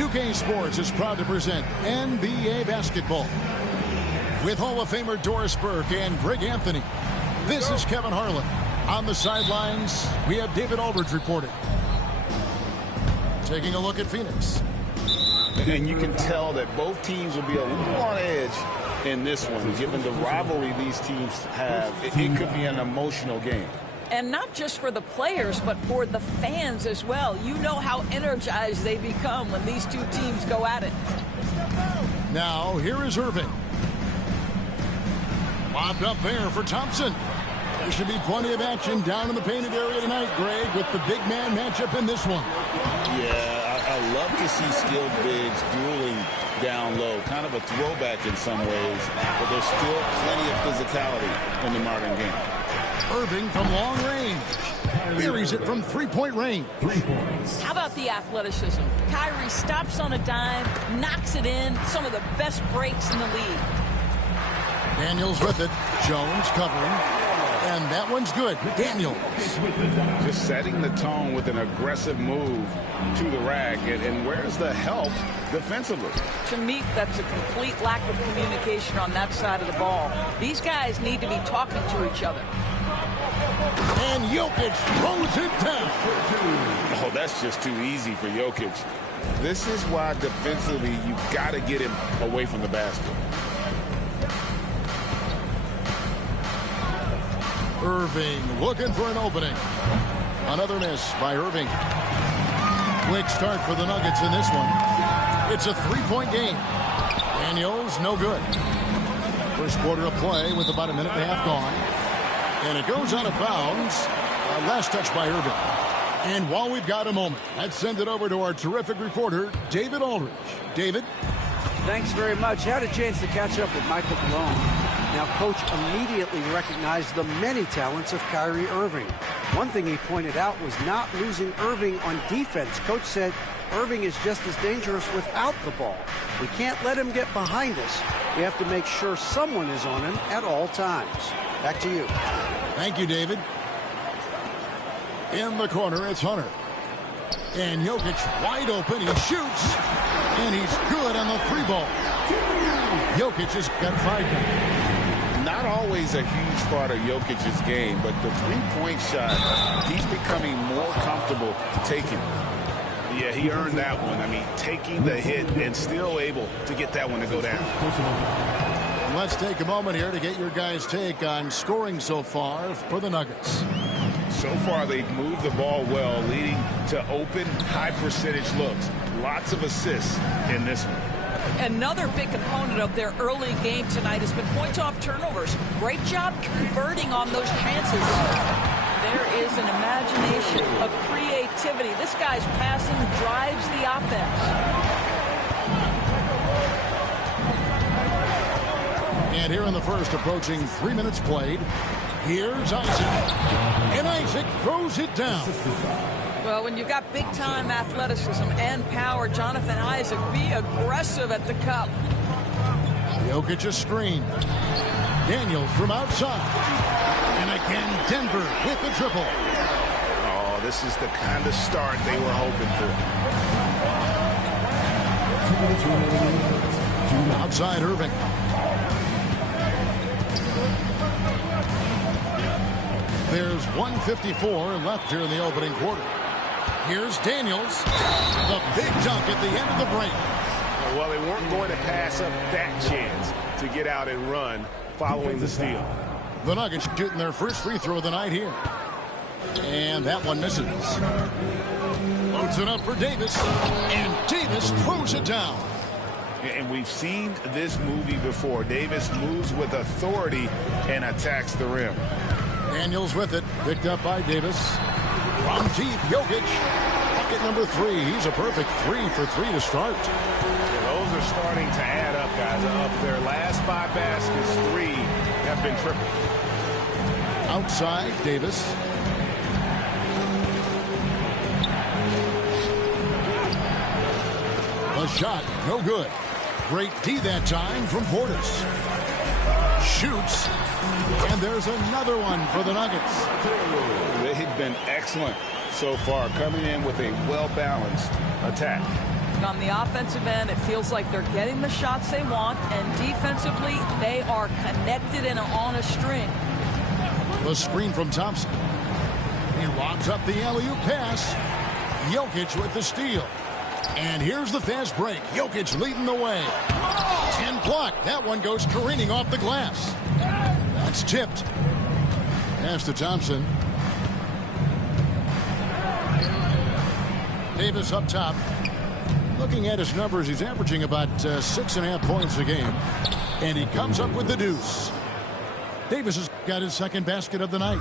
2K Sports is proud to present NBA basketball. With Hall of Famer Doris Burke and Greg Anthony, this is Kevin Harlan. On the sidelines, we have David Aldridge reporting. Taking a look at Phoenix. And you can tell that both teams will be a little on edge in this one. Given the rivalry these teams have, it could be an emotional game. And not just for the players, but for the fans as well. You know how energized they become when these two teams go at it. Now, here is Irving. Lobbed up there for Thompson. There should be plenty of action down in the painted area tonight, Greg, with the big man matchup in this one. Yeah, I love to see skilled bigs dueling down low. Kind of a throwback in some ways, but there's still plenty of physicality in the modern game. Irving from long range. Buries it from three-point range. How about the athleticism? Kyrie stops on a dime, knocks it in. Some of the best breaks in the league. Daniels with it. Jones covering. And that one's good. Daniels. Just setting the tone with an aggressive move to the rack. And where's the help defensively? To me, that's a complete lack of communication on that side of the ball. These guys need to be talking to each other. And Jokic throws it down. Oh, that's just too easy for Jokic. This is why defensively you've got to get him away from the basket. Irving looking for an opening. Another miss by Irving. Quick start for the Nuggets in this one. It's a three-point game. Daniels, no good. First quarter of play with about a minute and a half gone. And it goes out of bounds. Last touch by Irving. And while we've got a moment, let's send it over to our terrific reporter, David Aldridge. David? Thanks very much. Had a chance to catch up with Michael Malone. Now, Coach immediately recognized the many talents of Kyrie Irving. One thing he pointed out was not losing Irving on defense. Coach said Irving is just as dangerous without the ball. We can't let him get behind us. We have to make sure someone is on him at all times. Back to you. Thank you, David. In the corner, it's Hunter. And Jokic wide open. He shoots. And he's good on the three ball. Jokic has got 5 now. Not always a huge part of Jokic's game, but the three-point shot, he's becoming more comfortable taking. Yeah, he earned that one. I mean, taking the hit and still able to get that one to go down. And let's take a moment here to get your guys' take on scoring so far for the Nuggets. So far, they've moved the ball well, leading to open, high-percentage looks. Lots of assists in this one. Another big component of their early game tonight has been points off turnovers. Great job converting on those chances. There is an imagination, a creativity. This guy's passing drives the offense. And And here in the first, approaching 3 minutes played, here's Isaac. And Isaac throws it down. Well, when you've got big-time athleticism and power, Jonathan Isaac, be aggressive at the cup. Jokic a screen. Daniels from outside. And again, Denver with the triple. Oh, this is the kind of start they were hoping for. Outside Irving. There's 1:54 left here in the opening quarter. Here's Daniels. The big dunk at the end of the break. Well, they weren't going to pass up that chance to get out and run following the steal. The Nuggets shooting their first free throw of the night here. And that one misses. Loads it up for Davis. And Davis throws it down. And we've seen this movie before. Davis moves with authority and attacks the rim. Daniels with it. Picked up by Davis. From deep, Jokic. Bucket number 3. He's a perfect 3 for 3 to start. Those are starting to add up, guys. Up their last 5 baskets, 3 have been triple. Outside, Davis. A shot, no good. Great D that time from Portis. Shoots. And there's another one for the Nuggets. They've been excellent so far, coming in with a well-balanced attack. On the offensive end, it feels like they're getting the shots they want, and defensively, they are connected and on a string. The screen from Thompson. He lobs up the alley-oop pass. Jokic with the steal. And here's the fast break. Jokic leading the way. And blocked. That one goes careening off the glass. That's tipped. Pass to Thompson. Davis up top. Looking at his numbers, he's averaging about 6.5 points a game. And he comes up with the deuce. Davis has got his second basket of the night.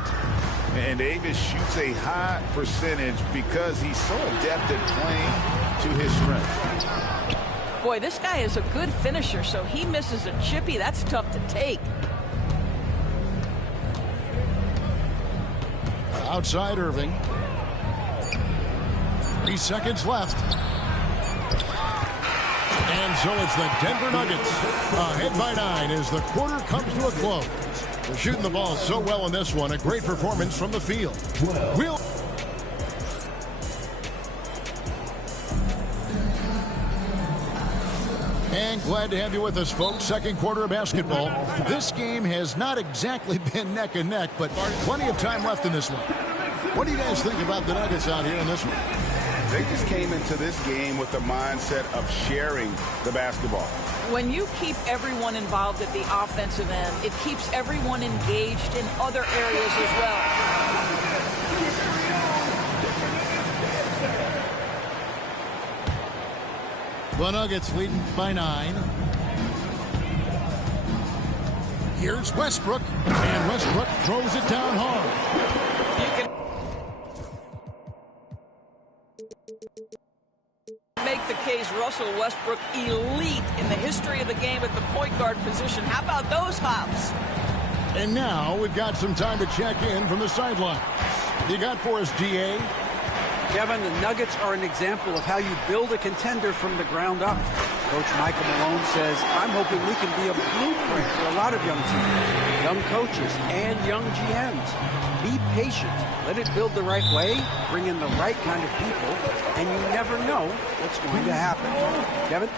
And Davis shoots a high percentage because he's so adept at playing to his strength. Boy, this guy is a good finisher, so he misses a chippy. That's tough to take. Outside Irving. 3 seconds left. And so it's the Denver Nuggets ahead by 9 as the quarter comes to a close. They're shooting the ball so well in this one. A great performance from the field. And glad to have you with us, folks. Second quarter of basketball. This game has not exactly been neck and neck, but plenty of time left in this one. What do you guys think about the Nuggets out here in this one? They just came into this game with the mindset of sharing the basketball. When you keep everyone involved at the offensive end, it keeps everyone engaged in other areas as well. The Nuggets leading by 9. Here's Westbrook, and Westbrook throws it down hard. You can make the case Russell Westbrook elite in the history of the game at the point guard position. How about those hops? And now we've got some time to check in from the sideline. You got for us, DA? Kevin, the Nuggets are an example of how you build a contender from the ground up. Coach Michael Malone says, I'm hoping we can be a blueprint for a lot of young teams, young coaches, and young GMs. Be patient. Let it build the right way, bring in the right kind of people, and you never know what's going to happen. Kevin?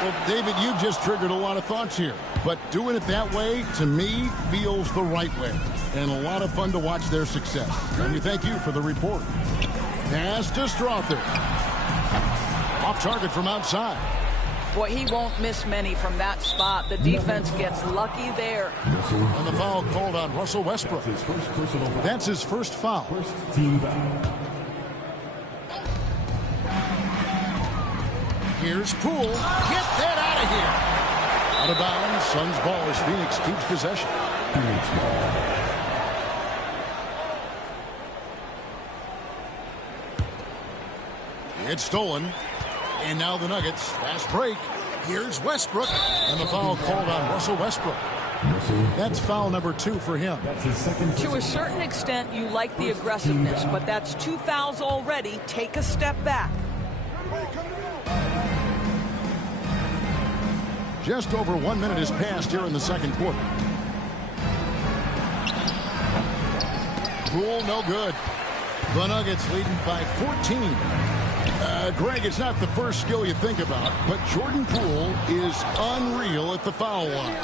Well, David, you just triggered a lot of thoughts here. But doing it that way, to me, feels the right way. And a lot of fun to watch their success. And we thank you for the report. Pass to Strother. Off target from outside. Boy, he won't miss many from that spot. The defense gets lucky there. And the foul called on Russell Westbrook. That's his first foul. Here's Poole. Get that out of here. Out of bounds. Suns ball as Phoenix keeps possession. It's stolen. And now the Nuggets. Fast break. Here's Westbrook. And the foul called on Russell Westbrook. That's foul number 2 for him. To a certain extent, you like the aggressiveness, but that's 2 fouls already. Take a step back. Just over 1 minute has passed here in the second quarter. Poole, no good. The Nuggets leading by 14. Greg, it's not the first skill you think about, but Jordan Poole is unreal at the foul line.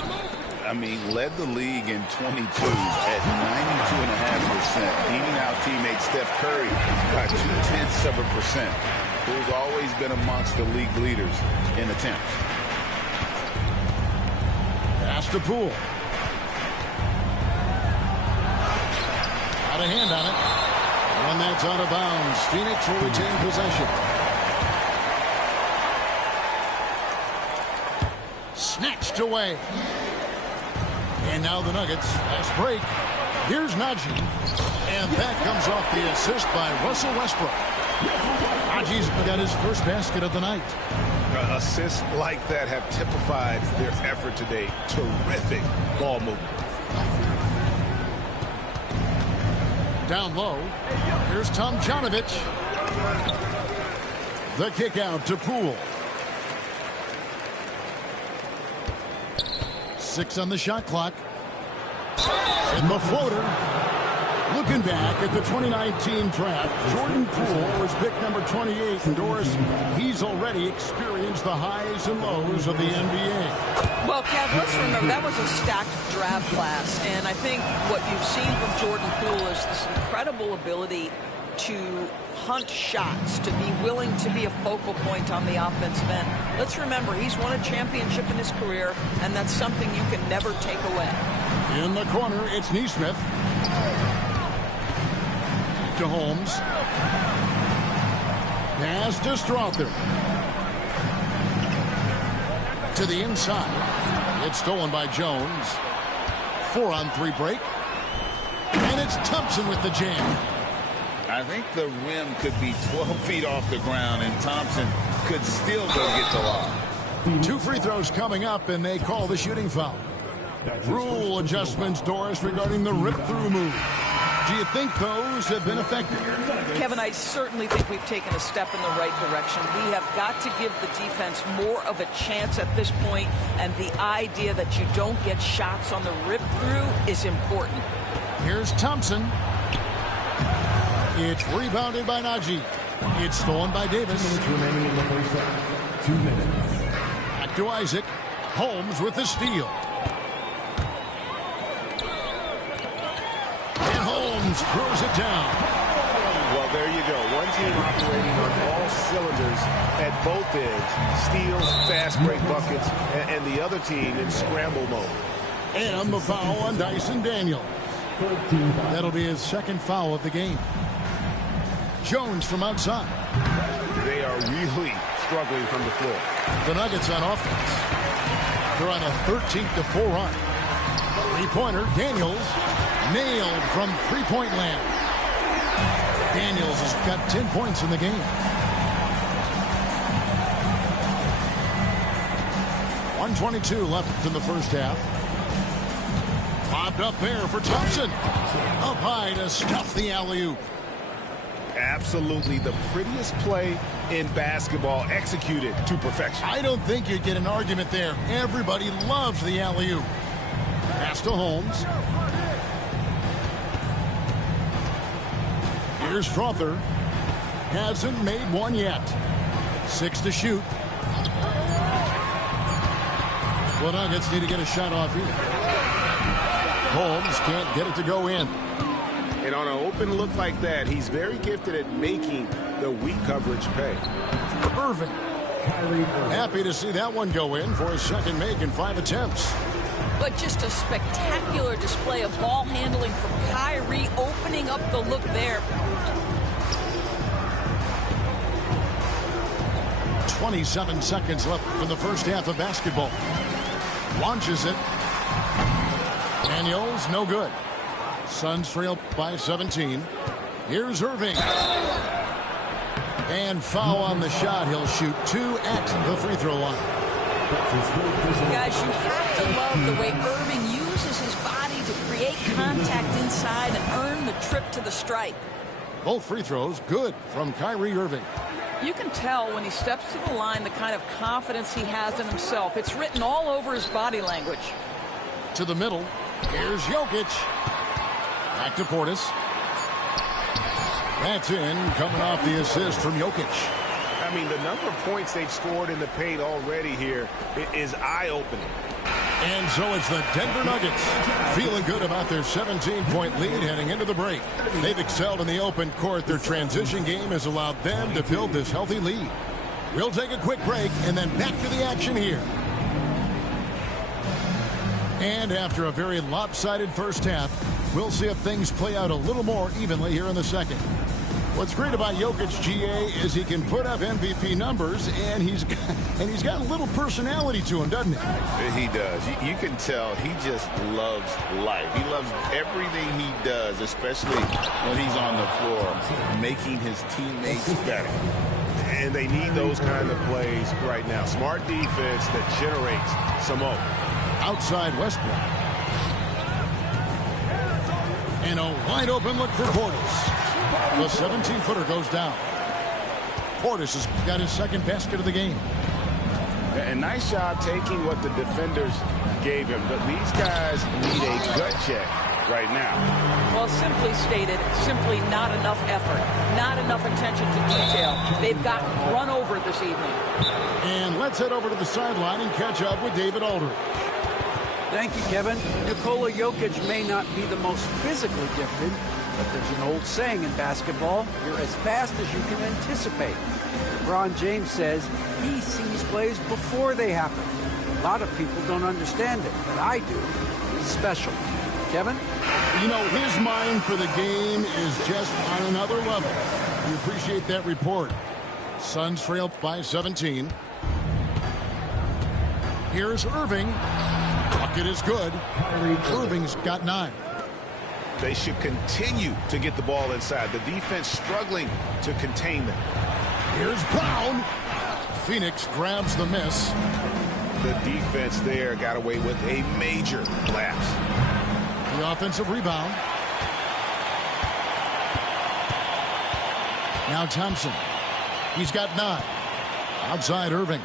I mean, led the league in 22 at 92.5%, beating out teammate Steph Curry by 0.2%. Poole's always been amongst the league leaders in attempts. Pass to Poole. Got a hand on it. And that's out of bounds. Phoenix will retain possession. Snatched away. And now the Nuggets. Fast break. Here's Najee. And that comes off the assist by Russell Westbrook. Najee's got his first basket of the night. Assists like that have typified their effort today. Terrific ball movement. Down low. Here's Tomjanovich. The kick out to Poole. 6 on the shot clock. And the floater. Looking back at the 2019 draft, Jordan Poole was picked number 28. And Doris, he's already experienced the highs and lows of the NBA. Well, Kev, let's remember that was a stacked draft class, and I think what you've seen from Jordan Poole is this incredible ability to hunt shots, to be willing to be a focal point on the offensive end. Let's remember, he's won a championship in his career, and that's something you can never take away. In the corner, it's Nesmith. To Holmes. Pass to Strother. To the inside. It's stolen by Jones. 4-on-3 break. And it's Thompson with the jam. I think the rim could be 12 feet off the ground, and Thompson could still go get the lob. 2 free throws coming up, and they call the shooting foul. Rule adjustments, Doris, regarding the rip-through move. Do you think those have been effective? Kevin, I certainly think we've taken a step in the right direction. We have got to give the defense more of a chance at this point, and the idea that you don't get shots on the rip-through is important. Here's Thompson. It's rebounded by Najee. It's stolen by Davis. 2 minutes remaining in the first half. 2 minutes. Back to Isaac. Holmes with the steal. And Holmes throws it down. Well, there you go. One team operating on all cylinders at both ends. Steals, fast break buckets, and the other team in scramble mode. And the foul on Dyson Daniel. That'll be his second foul of the game. Jones from outside. They are really struggling from the floor. The Nuggets on offense. They're on a 13-4 run. Three-pointer, Daniels, nailed from three-point land. Daniels has got 10 points in the game. 1:22 left in the first half. Popped up there for Thompson. Up high to stuff the alley-oop. Absolutely the prettiest play in basketball, executed to perfection. I don't think you'd get an argument there. Everybody loves the alley-oop. Pass to Holmes. Here's Strother. Hasn't made one yet. 6 to shoot. The Nuggets need to get a shot off here. Holmes can't get it to go in. And on an open look like that, he's very gifted at making the weak coverage pay. Irving. Happy to see that one go in for his second make in 5 attempts. But just a spectacular display of ball handling from Kyrie, opening up the look there. 27 seconds left in the first half of basketball. Launches it. Daniels, no good. Suns trail by 17. Here's Irving. And foul on the shot. He'll shoot 2 at the free throw line. Guys, you have to love the way Irving uses uses his body to create contact inside and earn the trip to the stripe. Both free throws good from Kyrie Irving. You can tell when he steps to the line the kind of confidence he has in himself. It's written all over his body language. To the middle. Here's Jokic. Back to Portis. That's in, coming off the assist from Jokic. I mean, the number of points they've scored in the paint already here is eye-opening. And so it's the Denver Nuggets feeling good about their 17-point lead heading into the break. They've excelled in the open court. Their transition game has allowed them to build this healthy lead. We'll take a quick break and then back to the action here. And after a very lopsided first half, we'll see if things play out a little more evenly here in the second. What's great about Jokic, GA, is he can put up MVP numbers, and he's got a little personality to him, doesn't he? He does. You can tell he just loves life. He loves everything he does, especially when he's on the floor, making his teammates better. And they need those kind of plays right now. Smart defense that generates some open. Outside Westbrook. And a wide open look for Portis. The 17-footer goes down. Portis has got his second basket of the game. And nice job taking what the defenders gave him. But these guys need a gut check right now. Well, simply stated, simply not enough effort, not enough attention to detail. They've gotten run over this evening. And let's head over to the sideline and catch up with David Aldridge. Thank you, Kevin. Nikola Jokic may not be the most physically gifted, but there's an old saying in basketball, you're as fast as you can anticipate. LeBron James says he sees plays before they happen. A lot of people don't understand it, but I do. He's special. Kevin? You know, his mind for the game is just on another level. We appreciate that report. Suns trail by 17. Here's Irving. Bucket is good. Irving's got 9. They should continue to get the ball inside. The defense struggling to contain them. Here's Brown. Phoenix grabs the miss. The defense there got away with a major lapse. The offensive rebound. Now Thompson. He's got 9. Outside Irving.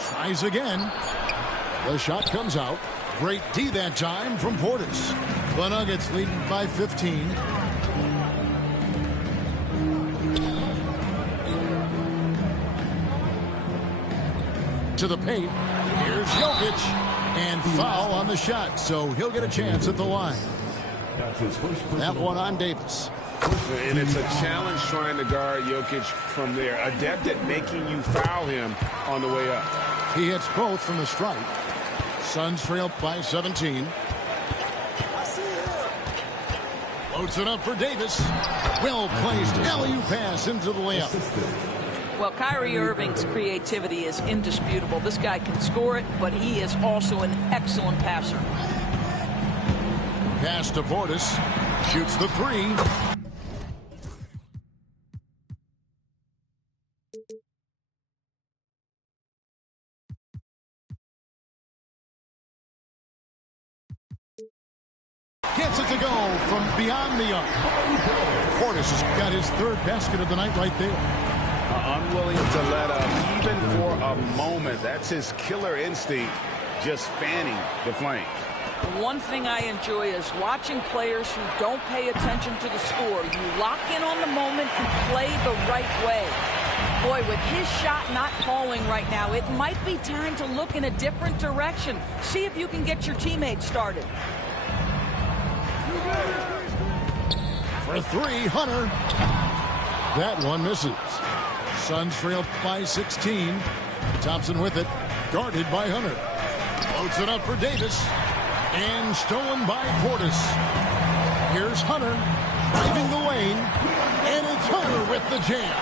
Tries again. The shot comes out. Great D that time from Portis. The Nuggets lead by 15. To the paint. Here's Jokic. And foul on the shot, so he'll get a chance at the line. That one on Davis. And it's a challenge trying to guard Jokic from there. Adept at making you foul him on the way up. He hits both from the stripe. Suns trail by 17. Loads it up for Davis. Well placed alley-oop pass into the layup. Well, Kyrie Irving's creativity is indisputable. This guy can score it, but he is also an excellent passer. Pass to Portis. Shoots the 3. Gets it to go from beyond the arc. Portis has got his 3rd basket of the night right there. Unwilling to let up even for a moment. That's his killer instinct, just fanning the flame. One thing I enjoy is watching players who don't pay attention to the score. You lock in on the moment and play the right way. Boy, with his shot not falling right now, it might be time to look in a different direction. See if you can get your teammates started. For 3, Hunter. That one misses. Suns trail by 16. Thompson with it. Guarded by Hunter. Floats it up for Davis. And stolen by Portis. Here's Hunter. Driving the lane. And it's Hunter with the jam.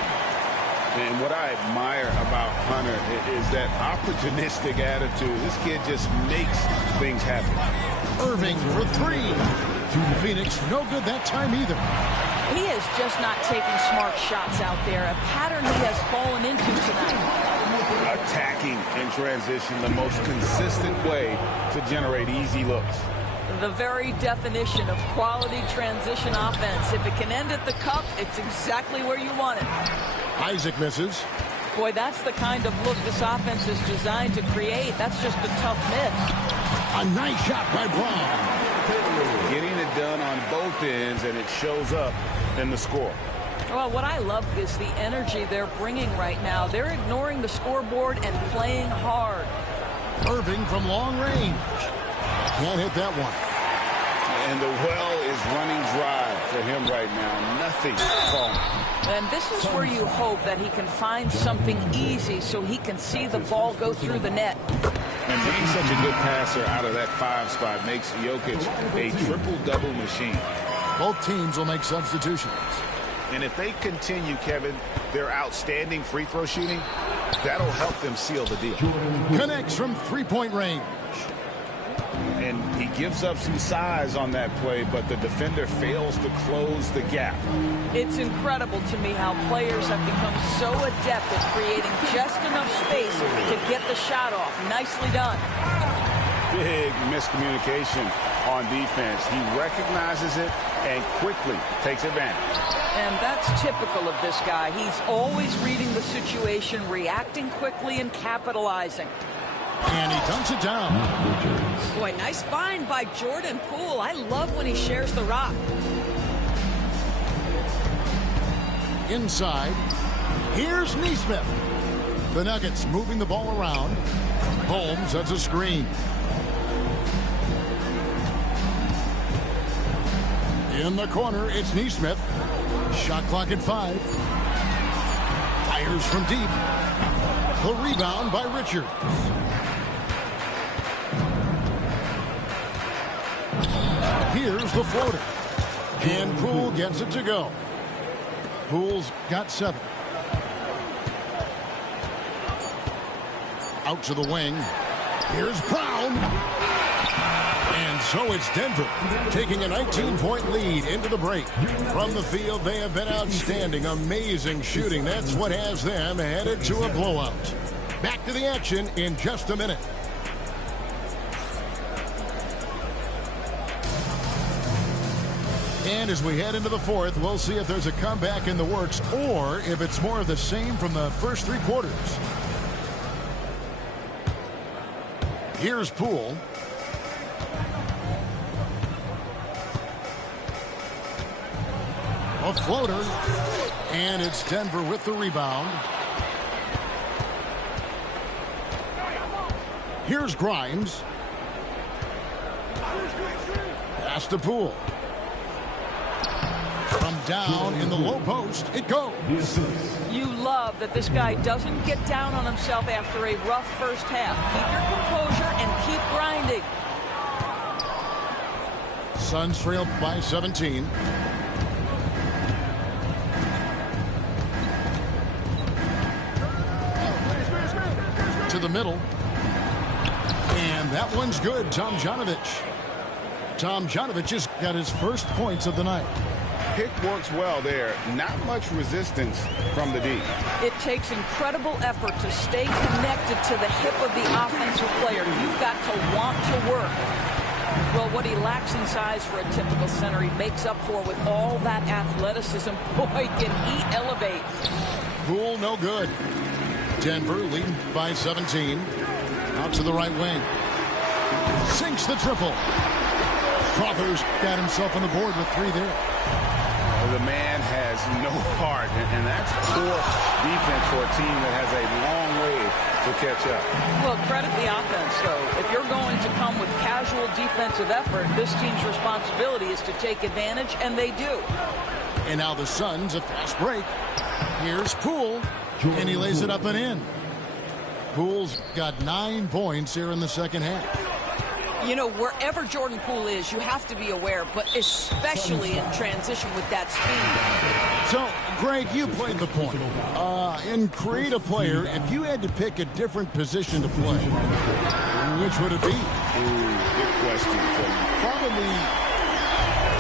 And what I admire about Hunter is that opportunistic attitude. This kid just makes things happen. Irving for 3. Phoenix, no good that time either. He is just not taking smart shots out there. A pattern he has fallen into tonight. Attacking in transition, the most consistent way to generate easy looks. The very definition of quality transition offense. If it can end at the cup, it's exactly where you want it. Isaac misses. Boy, that's the kind of look this offense is designed to create. That's just a tough miss. A nice shot by Braun. Getting it done on both ends, and it shows up in the score. Well, what I love is the energy they're bringing right now. They're ignoring the scoreboard and playing hard. Irving from long range. Can't hit that one. And the well is running dry for him right now. Nothing falling. And this is where you hope that he can find something easy so he can see the ball go through the net. And being such a good passer out of that 5 spot makes Jokic a triple-double machine. Both teams will make substitutions. And if they continue, Kevin, their outstanding free throw shooting, that'll help them seal the deal. Connects from three-point range. And he gives up some size on that play, but the defender fails to close the gap. It's incredible to me how players have become so adept at creating just enough space to get the shot off. Nicely done. Big miscommunication on defense. He recognizes it and quickly takes advantage. And that's typical of this guy. He's always reading the situation, reacting quickly, and capitalizing. And he dunks it down. Boy, nice find by Jordan Poole. I love when he shares the rock. Inside, here's Nesmith. The Nuggets moving the ball around. Holmes sets a screen. In the corner, it's Nesmith. Shot clock at 5. Fires from deep. The rebound by Richards. Here's the floater. And Poole gets it to go. Poole's got 7. Out to the wing. Here's Brown. And so it's Denver taking a 19-point lead into the break. From the field, they have been outstanding. Amazing shooting. That's what has them headed to a blowout. Back to the action in just a minute. And as we head into the fourth, we'll see if there's a comeback in the works or if it's more of the same from the first 3 quarters. Here's Poole. A floater. And it's Denver with the rebound. Here's Grimes. Pass to Poole. From down in the low post, it goes. You love that this guy doesn't get down on himself after a rough first half. Keep your composure and keep grinding. Suns trail by 17. To the middle. And that one's good. Tomjanovich. Tomjanovich has got his first points of the night. Pick works well there. Not much resistance from the D. It takes incredible effort to stay connected to the hip of the offensive player. You've got to want to work. Well, what he lacks in size for a typical center, he makes up for with all that athleticism. Boy, can he elevate. Poole, no good. Denver leading by 17. Out to the right wing. Sinks the triple. Crawford's got himself on the board with 3 there. The man has no heart, and that's poor defense for a team that has a long way to catch up. Well, credit the offense, though. If you're going to come with casual defensive effort, this team's responsibility is to take advantage, and they do. And now the Suns, a fast break. Here's Poole, and he lays it up and in. Poole's got 9 points here in the second half. You know, wherever Jordan Poole is, you have to be aware, but especially in transition with that speed. So, Greg, you played the point. In create a player, if you had to pick a different position to play, which would it be? Ooh, good question. Probably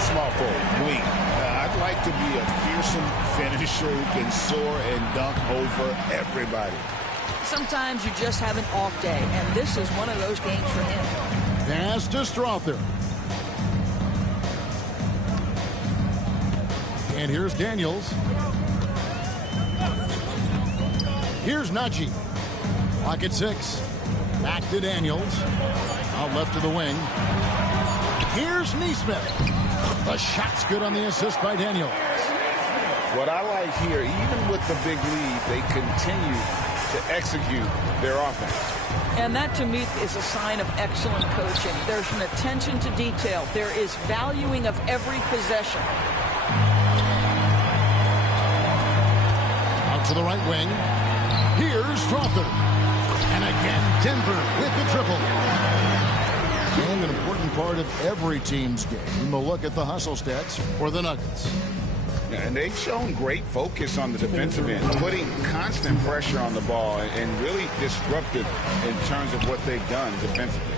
small forward, wing. I'd like to be a fearsome finisher who can soar and dunk over everybody. Sometimes you just have an off day, and this is one of those games for him. Pass to Strother. And here's Daniels. Here's Najee. Clock at 6. Back to Daniels. Out left to the wing. Here's Neesmith. The shot's good on the assist by Daniels. What I like here, even with the big lead, they continue to execute their offense. And that, to me, is a sign of excellent coaching. There's an attention to detail. There is valuing of every possession. Out to the right wing. Here's Crawford. And again, Denver with the triple. And an important part of every team's game, we'll look at the hustle stats for the Nuggets. And they've shown great focus on the defensive end, putting constant pressure on the ball and really disruptive in terms of what they've done defensively.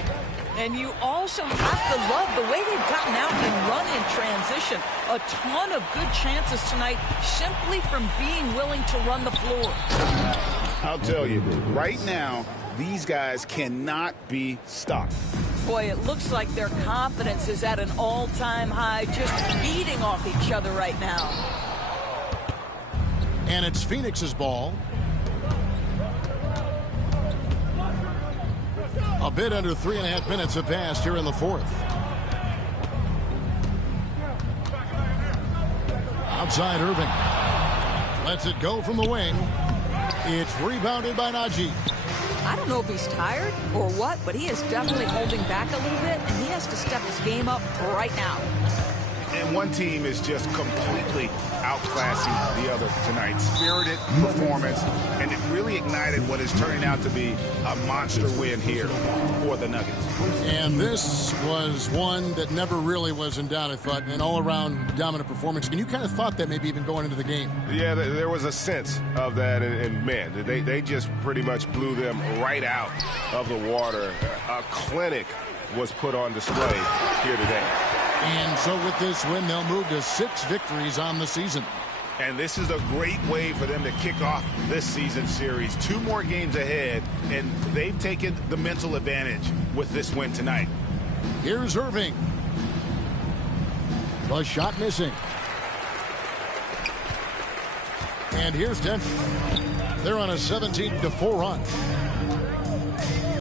And you also have to love the way they've gotten out and run in transition. A ton of good chances tonight simply from being willing to run the floor. I'll tell you, right now, these guys cannot be stopped. Boy, it looks like their confidence is at an all-time high, just feeding off each other right now. And it's Phoenix's ball. A bit under 3.5 minutes have passed here in the fourth. Outside Irving. Lets it go from the wing. It's rebounded by Najee. I don't know if he's tired or what, but he is definitely holding back a little bit, and he has to step his game up right now. And one team is just completely outclassing the other tonight. Spirited performance, and it really ignited what is turning out to be a monster win here for the Nuggets. And this was one that never really was in doubt, I thought, an all-around dominant performance. And you kind of thought that maybe even going into the game. Yeah, there was a sense of that, and man, they just pretty much blew them right out of the water. A clinic was put on display here today. And so with this win, they'll move to 6 victories on the season. And this is a great way for them to kick off this season series. 2 more games ahead, and they've taken the mental advantage with this win tonight. Here's Irving. The shot missing. And here's Denver. They're on a 17-4 run.